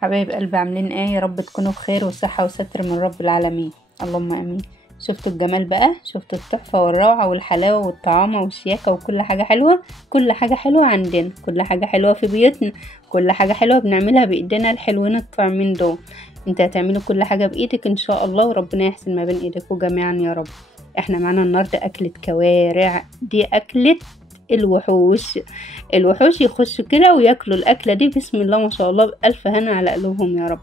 حبايب قلبي عاملين ايه؟ يا رب تكونوا بخير وصحة وستر من رب العالمين، اللهم امين. شفتوا الجمال بقى؟ شفتوا التحفة والروعة والحلاوة والطعامة والشياكة وكل حاجة حلوة؟ كل حاجة حلوة عندنا، كل حاجة حلوة في بيوتنا، كل حاجة حلوة بنعملها بايدينا الحلوين الطعمين دول. انت هتعملوا كل حاجة بايدك ان شاء الله، وربنا يحسن ما بين ايديكم جميعا يا رب. احنا معانا النهاردة اكلة كوارع، دي اكلة الوحوش. الوحوش يخشوا كده وياكلوا الاكله دي بسم الله ما شاء الله، بالف هنا على قلوبهم يا رب.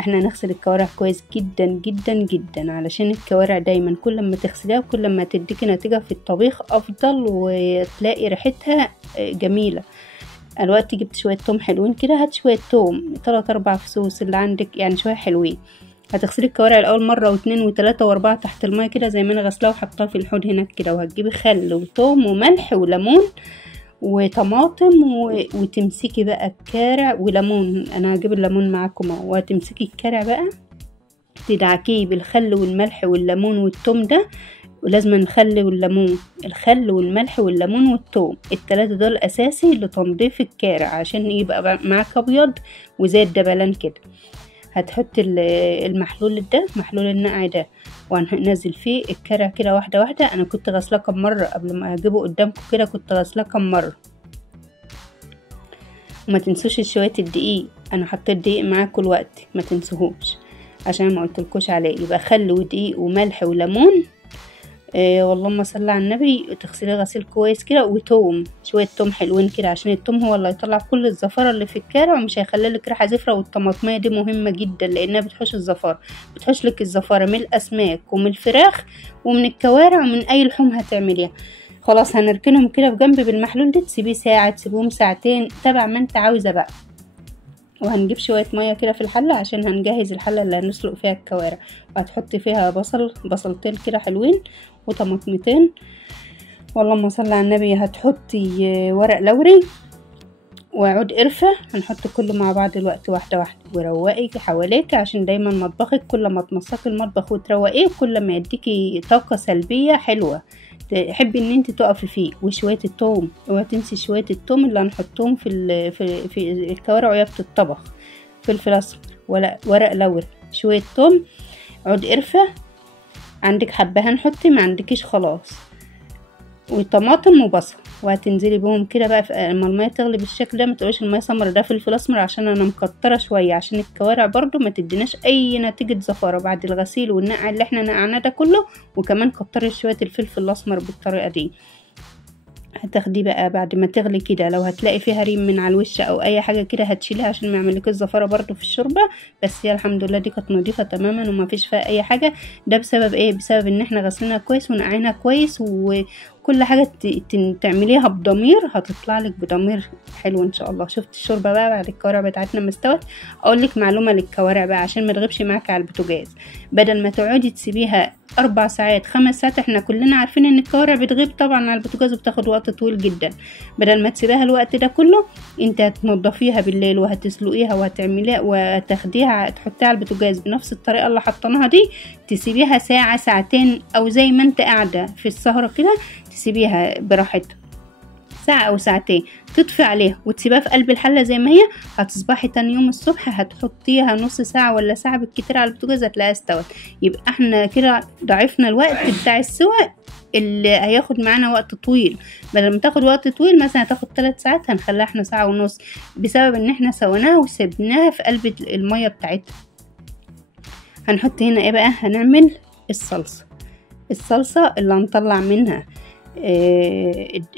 احنا نغسل الكوارع كويس جدا جدا جدا، علشان الكوارع دايما كل ما تغسليها وكل ما تديكي نتيجه في الطبيخ افضل، وتلاقي ريحتها جميله. الوقت جبت شويه توم حلوين كده، هات شويه توم 3-4 فصوص اللي عندك، يعني شويه حلوين. هتغسلي الكوارع الاول مره واتنين وتلاته واربعه تحت الميه كده زي ما انا غسلاها وحطاها في الحوض هناك كده، وهتجيبي خل وتوم وملح وليمون وطماطم وتمسكي بقى الكارع وليمون، انا هجيب الليمون معاكم اهو. وهتمسكي الكارع بقى تدعكيه بالخل والملح والليمون والثوم ده، ولازم الخل والليمون، الخل والملح والليمون والثوم التلاتة دول اساسي لتنظيف الكارع عشان يبقى معاك ابيض وزي الدبلان كده. هتحط المحلول ده، محلول النقع ده، وهننزل فيه الكرع كده واحده واحده. انا كنت غسلاه كم مره قبل ما اجيبه قدامكم كده، كنت غسلاه كم مره. وما تنسوش شويه الدقيق، انا حطيت دقيق معاكم الوقت ما تنسوهوش عشان ما قلتلكوش عليه. يبقى خل ودقيق وملح وليمون، واللهم صل على النبي. تغسليه غسيل كويس كده، وتوم، شويه توم حلوين كده عشان التوم هو اللي هيطلع كل الزفاره اللي في الكارع ومش هيخلي لك ريحه زفره. والطماطميه دي مهمه جدا لانها بتحوش الزفاره، بتحوش لك الزفاره من الاسماك ومن الفراخ ومن الكوارع ومن اي لحوم هتعمليها. خلاص هنركنهم كده في جنب بالمحلول ده، تسيبيه ساعه، تسيبوهم ساعتين، تبع ما انت عاوزه بقى. وهنجيب شويه ميه كده في الحله عشان هنجهز الحله اللي هنسلق فيها الكوارع. وهتحطي فيها بصلتين كده حلوين وطماطمتين، واللهم صل على النبي. هتحطي ورق لوري وعود قرفة، هنحط كله مع بعض الوقت واحدة واحدة. وروقي حواليك عشان دايما مطبخك كل ما تنسقي المطبخ وتروقيه كل ما يديكي طاقة سلبية حلوة تحبي ان انت تقفي فيه. وشويه الثوم، اوعي تنسي شويه الثوم اللي هنحطهم في الكوارع وهي بتطبخ. فلفل اسمر ولا ورق لوري، شويه ثوم، عود قرفه، عندك حبه هنحطي، ما عندكيش خلاص، وطماطم وبصل. وهتنزلي بهم كده بقى اما الميه تغلي بالشكل ده. ما تقوليش الميه سمرا، ده فلفل اسمر عشان انا مكتره شويه عشان الكوارع برضو ما تديناش اي نتيجه زفاره بعد الغسيل والنقع اللي احنا نقعناه ده كله. وكمان كتري شويه الفلفل الاسمر بالطريقه دي. هتاخدي بقى بعد ما تغلي كده، لو هتلاقي فيها ريم من على الوش او اي حاجه كده هتشيلها عشان ما يعملكش زفاره برضو في الشوربه. بس هي الحمد لله دي كانت نظيفه تماما وما فيش فيها اي حاجه. ده بسبب ايه؟ بسبب ان احنا غسلناها كويس ونقعينها كويس، وكل حاجه تعمليها بضمير هتطلع لك بضمير حلو ان شاء الله. شفت الشوربه بقى بعد الكوارع بتاعتنا ما استوت؟ اقول لك معلومه للكوارع بقى عشان ما تغيبش معاكي على البوتاجاز. بدل ما تقعدي تسيبيها 4 ساعات 5 ساعات، احنا كلنا عارفين ان الكوارع بتغيب طبعا على البوتاجاز وبتاخد وقت طويل جدا. بدل ما تسيبيها الوقت ده كله، انت هتنضفيها بالليل وهتسلقيها وهتعمليها وتاخديها تحطيها على البوتاجاز بنفس الطريقه اللي حطيناها دي. تسيبيها ساعه ساعتين او زي ما انت قاعده في السهره كده، تسيبيها براحتها ساعة او ساعتين، تطفي عليها وتسيبها في قلب الحلة زي ما هي. هتصبحي تاني يوم الصبح هتحطيها نص ساعة ولا ساعة بالكتير على البوتاجاز هتلاقيها استوت. يبقى احنا كده ضعفنا الوقت بتاع السوى اللي هياخد معانا وقت طويل. بدل ما تاخد وقت طويل مثلا هتاخد 3 ساعات، هنخليها احنا ساعة ونص بسبب ان احنا سويناها وسبناها في قلب المية بتاعتها. هنحط هنا ايه بقى؟ هنعمل الصلصة اللي هنطلع منها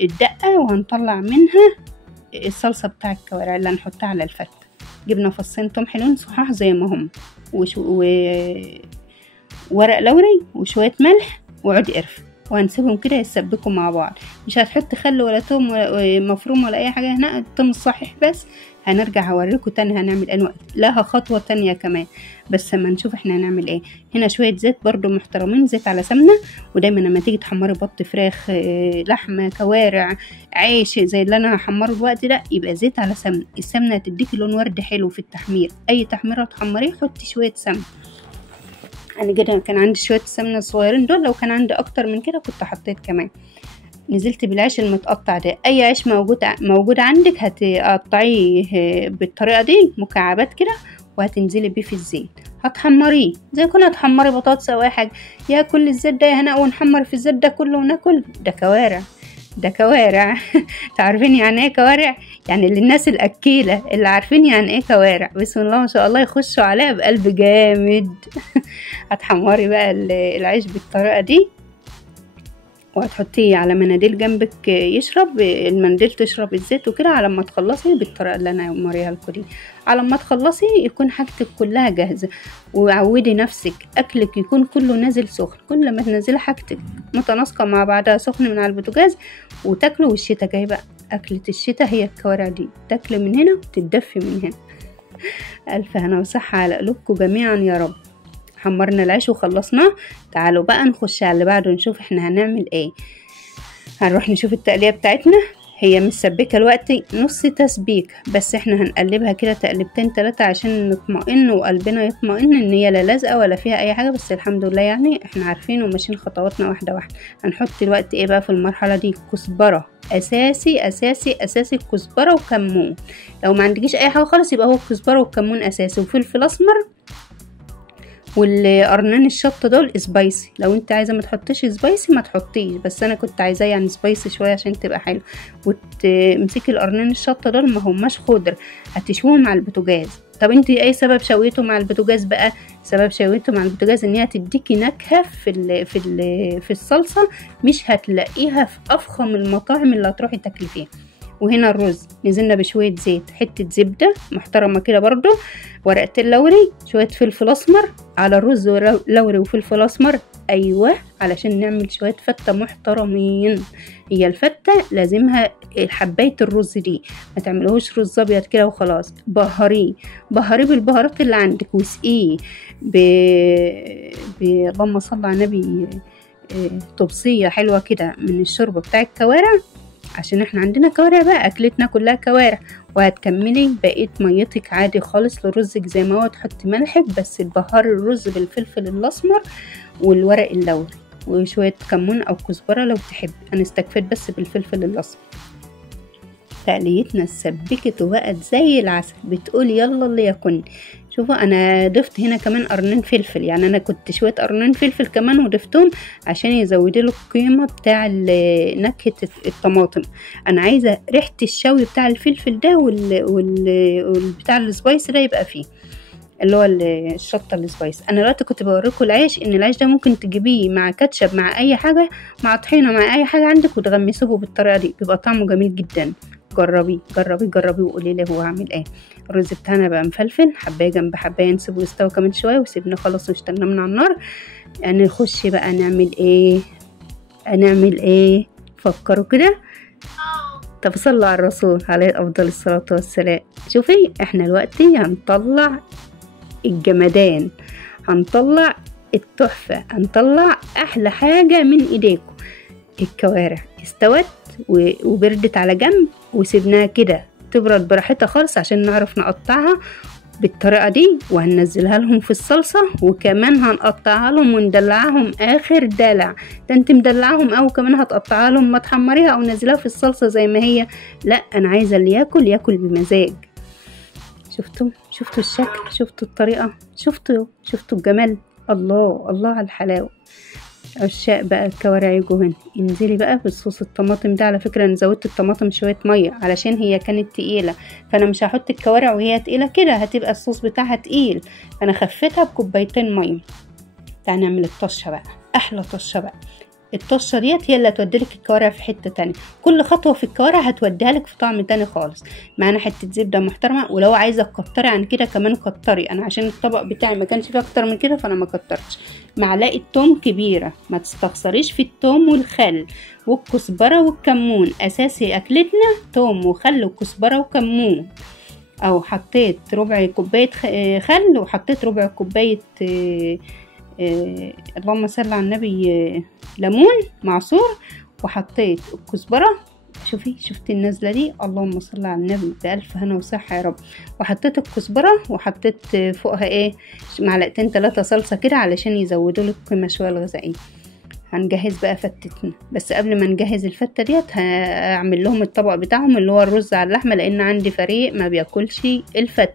الدقة، وهنطلع منها الصلصة بتاع الكوارع اللي هنحطها على الفتة. جبنا فصين توم حلوين صحاح زي ما هم، وورق لوري وشوية ملح وعود قرفة، وهنسيبهم كده يتسبكوا مع بعض. مش هتحط خل ولا توم مفروم ولا اي حاجة هنا، التوم الصحيح بس. هنرجع هوريكم تاني هنعمل ايه وقت لها خطوة تانية كمان، بس ما نشوف احنا هنعمل ايه. هنا شوية زيت برضو محترمين، زيت على سمنة. ودايما لما تيجي تحمري بط، فراخ، لحمة، كوارع، عيش زي اللي انا هحمره الوقت ده، يبقى زيت على سمنة. السمنة هتديكي لون ورد حلو في التحمير. اي تحميرة تحمريه حطي شوية سمنة. انا كده كان عندي شوية السمنة الصغيرين دول، لو كان عندي اكتر من كده كنت حطيت كمان. نزلت بالعيش المتقطع ده، اي عيش موجود عندك هتقطعيه بالطريقه دي مكعبات كده، وهتنزلي بيه في الزيت، هتحمريه زي كنا هتحمري بطاطس او اي حاجه. يا كل الزيت ده يا هنا، ونحمر في الزيت ده كله وناكل. ده كوارع، ده كوارع. تعرفين يعني ايه كوارع؟ يعني للناس الاكيله اللي عارفين يعني ايه كوارع، بسم الله ما شاء الله يخشوا عليها بقلب جامد. هتحمري بقى العيش بالطريقه دي، وهتحطيه على مناديل جنبك يشرب المنديل، تشرب الزيت وكده. على ما تخلصي بالطريقه اللي انا موريها لكم دي، على ما تخلصي يكون حاجتك كلها جاهزه. وعودي نفسك اكلك يكون كله نازل سخن، كل ما تنزلي حاجتك متناسقه مع بعضها سخن من على البوتاجاز وتاكلوا. والشتا جاي بقى، اكله الشتا هي الكوارع دي، تاكلي من هنا وتدفي من هنا. الف هنا وصحه على قلوبكم جميعا يا رب. حمرنا العيش وخلصناه، تعالوا بقى نخش على اللي بعده نشوف احنا هنعمل ايه. هنروح نشوف التقلية بتاعتنا. هي مسبكة الوقت نص تسبيك، بس احنا هنقلبها كده تقلبتين 3 عشان نطمئن وقلبنا يطمئن ان هي لا لازقة ولا فيها اي حاجة. بس الحمد لله يعني احنا عارفين وماشيين خطواتنا واحدة واحدة. هنحط الوقت ايه بقى في المرحلة دي؟ كزبرة، اساسي اساسي اساسي، كزبرة وكمون. لو ما عندكيش اي حاجة خالص يبقى هو الكزبرة والكمون اساسي، وفلفل اسمر، والقرنان الشطه دول سبايسي. لو انت عايزه ما تحطيش سبايسي ما تحطيش، بس انا كنت عايزاه يعني سبايسي شويه عشان تبقى حلو. وتمسكي القرنان الشطه دول، ما هماش خضر، هتشوهم على البوتاجاز. طب انت اي سبب شويته مع البوتاجاز بقى؟ سبب شويته مع البوتاجاز ان هي تديكي نكهه في الصلصه مش هتلاقيها في افخم المطاعم اللي هتروحي تاكلي فيها. وهنا الرز نزلنا بشوية زيت، حتة زبدة محترمة كده برضو، ورقتين لوري، شوية فلفل اسمر على الرز لوري وفلفل اسمر. ايوه، علشان نعمل شوية فتة محترمين. هي الفتة لازمها حباية الرز دي، ما تعملوش رز ابيض كده وخلاص. بهريه بالبهارات اللي عندك، وسقيه اللهم صل على النبي، طبسية حلوة كده من الشوربة بتاع الكوارع، عشان احنا عندنا كوارع بقى، اكلتنا كلها كوارع. وهتكملي بقية ميتك عادي خالص لرزك زي ما هو، تحطي ملحك بس، تبهري الرز بالفلفل الاسمر والورق اللوري وشوية كمون او كزبرة لو تحب. انا استكفيت بس بالفلفل الاسمر. تقليتنا اتسبكت وبقت زي العسل، بتقول يلا اللي يكن. شوفوا انا ضفت هنا كمان قرنين فلفل، يعني انا كنت شويه قرنين فلفل كمان وضفتهم عشان يزودوا له القيمه بتاع نكهه الطماطم. انا عايزه ريحه الشوي بتاع الفلفل ده والبتاع السبايس ده يبقى فيه، اللي هو الشطه السبايس. انا دلوقتي كنت بوريكم العيش، ان العيش ده ممكن تجيبيه مع كاتشب، مع اي حاجه، مع طحينه، مع اي حاجه عندك، وتغمسوه بالطريقه دي، بيبقى طعمه جميل جدا. جربي وقولي لي هو عامل ايه. الرز بتاعنا بقى مفلفل، حبايه جنب حبايه، نسيبه يستوي كمان شويه وسيبنا خلاص واشتغلنا من على النار. يعني نخش بقى نعمل ايه؟ فكروا كده. طب صلوا على الرسول عليه افضل الصلاه والسلام. شوفي احنا دلوقتي هنطلع الجمدان، هنطلع التحفه، هنطلع احلى حاجه من ايديكم. الكوارع استوت وبردت على جنب، وسيبناها كده تبرد براحتها خالص عشان نعرف نقطعها بالطريقة دي. وهننزلها لهم في الصلصة، وكمان هنقطعها لهم وندلعهم اخر دلع. ده انت مدلعهم او كمان هتقطعها لهم، ما تحمريها او نزلها في الصلصة زي ما هي. لا، انا عايزة اللي ياكل بمزاج. شفتوا الشكل، شفتوا الطريقة، شفتوا الجمال. الله على الحلاوة. عشاق بقى الكوارع يجوا هنا. انزلي بقى بالصوص الطماطم ده. على فكرة انا زودت الطماطم شوية مية علشان هي كانت تقيلة، فانا مش هحط الكوارع وهي تقيلة كده، هتبقى الصوص بتاعها تقيل، فانا خفيتها بكوبايتين مية. تعالي نعمل الطشة بقى، احلى طشة بقى. الطشة ديت هي اللي هتوديلك الكوارع في حتة تانية. كل خطوة في الكوارع هتوديها لك في طعم تاني خالص. معانا حتة زبدة محترمة، ولو عايزة تكتري عن كده كمان كتري. انا عشان الطبق بتاعي ما كانش فيه اكتر من كده فانا ما كترتش. معلقة توم كبيرة، ما تستخسريش في التوم والخل والكزبرة والكمون. اساسي اكلتنا توم وخل وكزبرة وكمون. او حطيت ربع كوباية خل، وحطيت ربع كوباية اللهم صل على النبي ليمون معصور، وحطيت الكزبره. شفتي النزله دي؟ اللهم صل على النبي، بألف هنا وصحه يا رب. وحطيت الكزبره، وحطيت فوقها معلقتين 3 صلصه كده علشان يزودوا لك القيمه شويه الغذائيه. هنجهز بقى فتتنا. بس قبل ما نجهز الفتة ديت هعمل لهم الطبق بتاعهم اللي هو الرز على اللحمة، لان عندي فريق ما بياكلش الفت.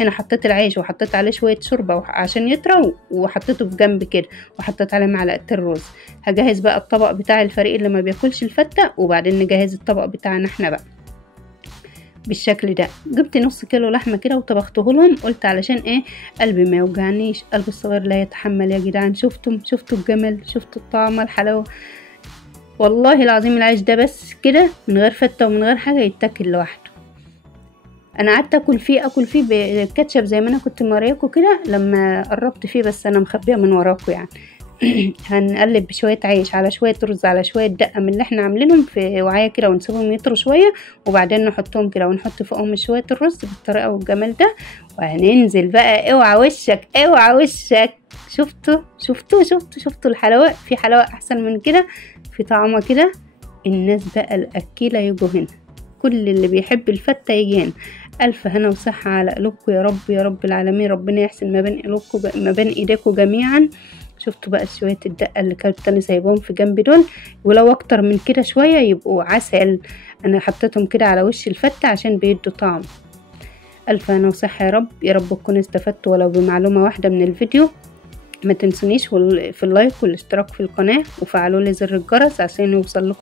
هنا حطيت العيش وحطيت عليه شوية شوربة عشان يطرى، وحطيته في جنب كده، وحطيت عليه معلقة الرز. هجهز بقى الطبق بتاع الفريق اللي ما بياكلش الفتة، وبعدين نجهز الطبق بتاعنا احنا بقى بالشكل ده. جبت نص كيلو لحمة كده وطبخته لهم، قلت علشان ايه قلبي ما يوجعنيش، قلب الصغير لا يتحمل يا جدعان. شفتوا الجمال، شفتوا الطعم الحلاوة. والله العظيم العيش ده بس كده من غير فتة ومن غير حاجة يتاكل لوحده. انا قعدت اكل فيه بالكاتشب زي ما انا كنت مورياكم كده لما قربت فيه، بس انا مخبيه من وراكم يعني. هنقلب بشويه عيش على شويه رز على شويه دقه من اللي احنا عاملينهم في وعايه كده، ونسيبهم يطروا شويه، وبعدين نحطهم كده ونحط فوقهم شويه الرز بالطريقه والجمال ده. وهننزل بقى، اوعى وشك اوعى وشك. شفتوا الحلاوه؟ في حلاوه احسن من كده، في طعمه كده. الناس بقى الاكيله يجوا هنا، كل اللي بيحب الفتة يجي هنا. ألف هنا وصحة على قلوبكم يا رب يا رب العالمين. ربنا يحسن ما بين قلوبكم ما بين ايديكم جميعا. شفتوا بقى شوية الدقة اللي كانت انا سايبهم في جنب دول، ولو اكتر من كده شوية يبقوا عسل. انا حطيتهم كده على وش الفتة عشان بيدوا طعم. ألف هنا وصحة يا رب. يا رب تكونوا استفدتوا ولو بمعلومة واحدة من الفيديو. ما تنسونيش في اللايك والاشتراك في القناة، وفعلوا لي زر الجرس عشان يوصل لكم